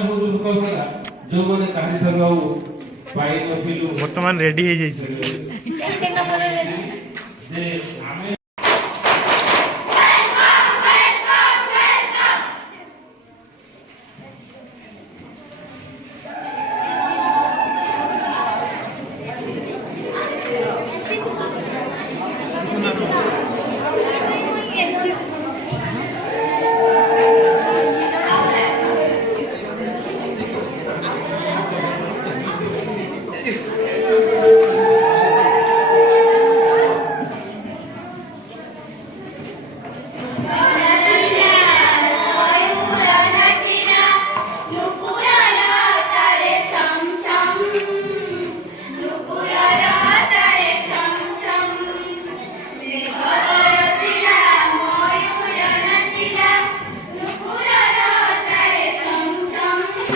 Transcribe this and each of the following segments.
ଆମେ ହଉଛୁ କହିଲା ଯୋଉମାନେ କାଲି ଠାରୁ ଆଉ ପାଇ ନଥିଲୁ ବର୍ତ୍ତମାନ ରେଡି ହେଇଯାଇଛି ଯେ ଆମେ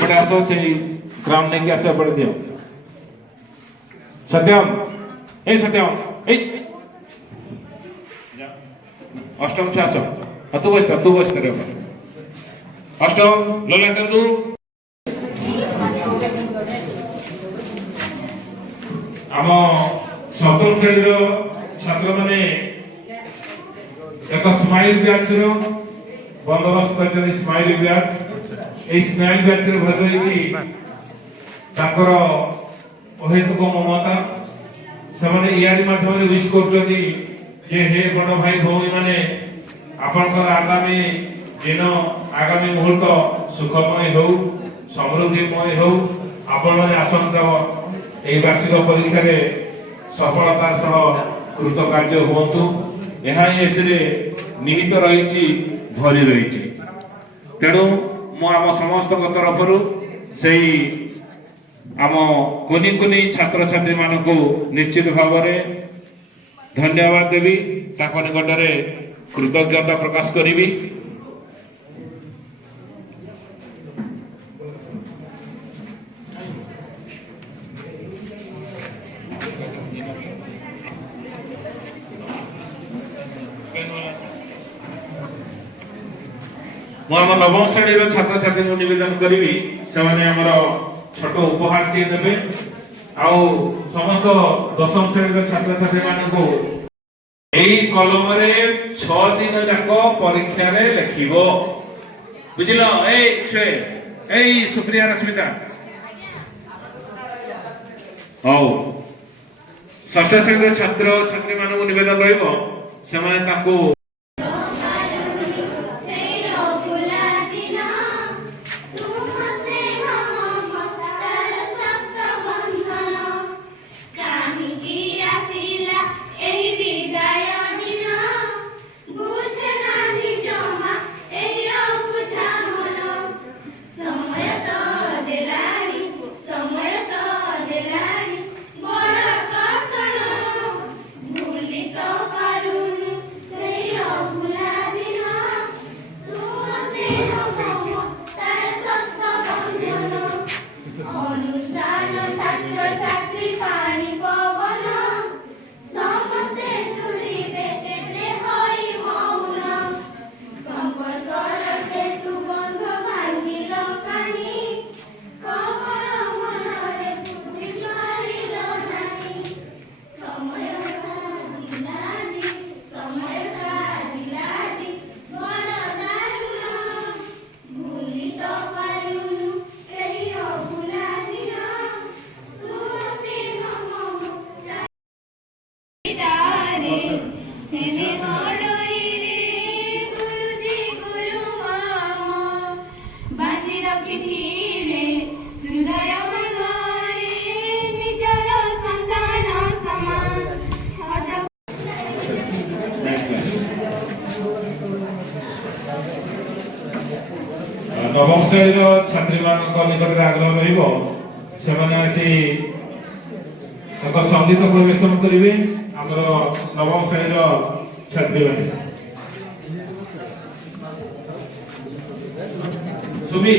एपटे आसो से ग्राउंड लेके आसो एपटे दियो सत्यम ए अष्टम छे आसो तू बस करे अष्टम ललाटन तू आम सप्तम श्रेणी छात्र माने एक स्माइल बैच रो बंदोबस्त करते smile batch a smile batch रे भर रही ताकर अहेतुक ममता से यारी माध्यम विश करछथि जे हे बड़ भाई भौणी माने आपनकर आगामी दिन आगामी मुहूर्त सुखमय हो समृद्धिमय हो आपण माने आसंता ए वार्षिक परीक्षा रे सफलता सह कृतकार्य होंतु यहाँ एथिरे निहित रही भरी रही तेणु मु आम समस्त तरफ से आम कुनी कुनी छात्र छात्री मान को निश्चित भाव में धन्यवाद देवी ताक निकट में कृतज्ञता प्रकाश करी मुझे नवम श्रेणी छात्र छात्री को निवेदन करी से छोट उपहार दिए देवे आउ समस्त दशम श्रेणी छात्र छात्री मान को यही कलम 6 दिन जाक परीक्षा रे लिखिबो बुझिल ए सुप्रिया रश्मिता औ षष्ठ श्रेणी छात्र छात्री मान को निवेदन रहिबो से माने ताको नवम श्रेणी छात्री मान निकट आग्रह रही संगीत परिवेशन करेंगे आमर नवम श्रेणी छात्री मैंने सुमी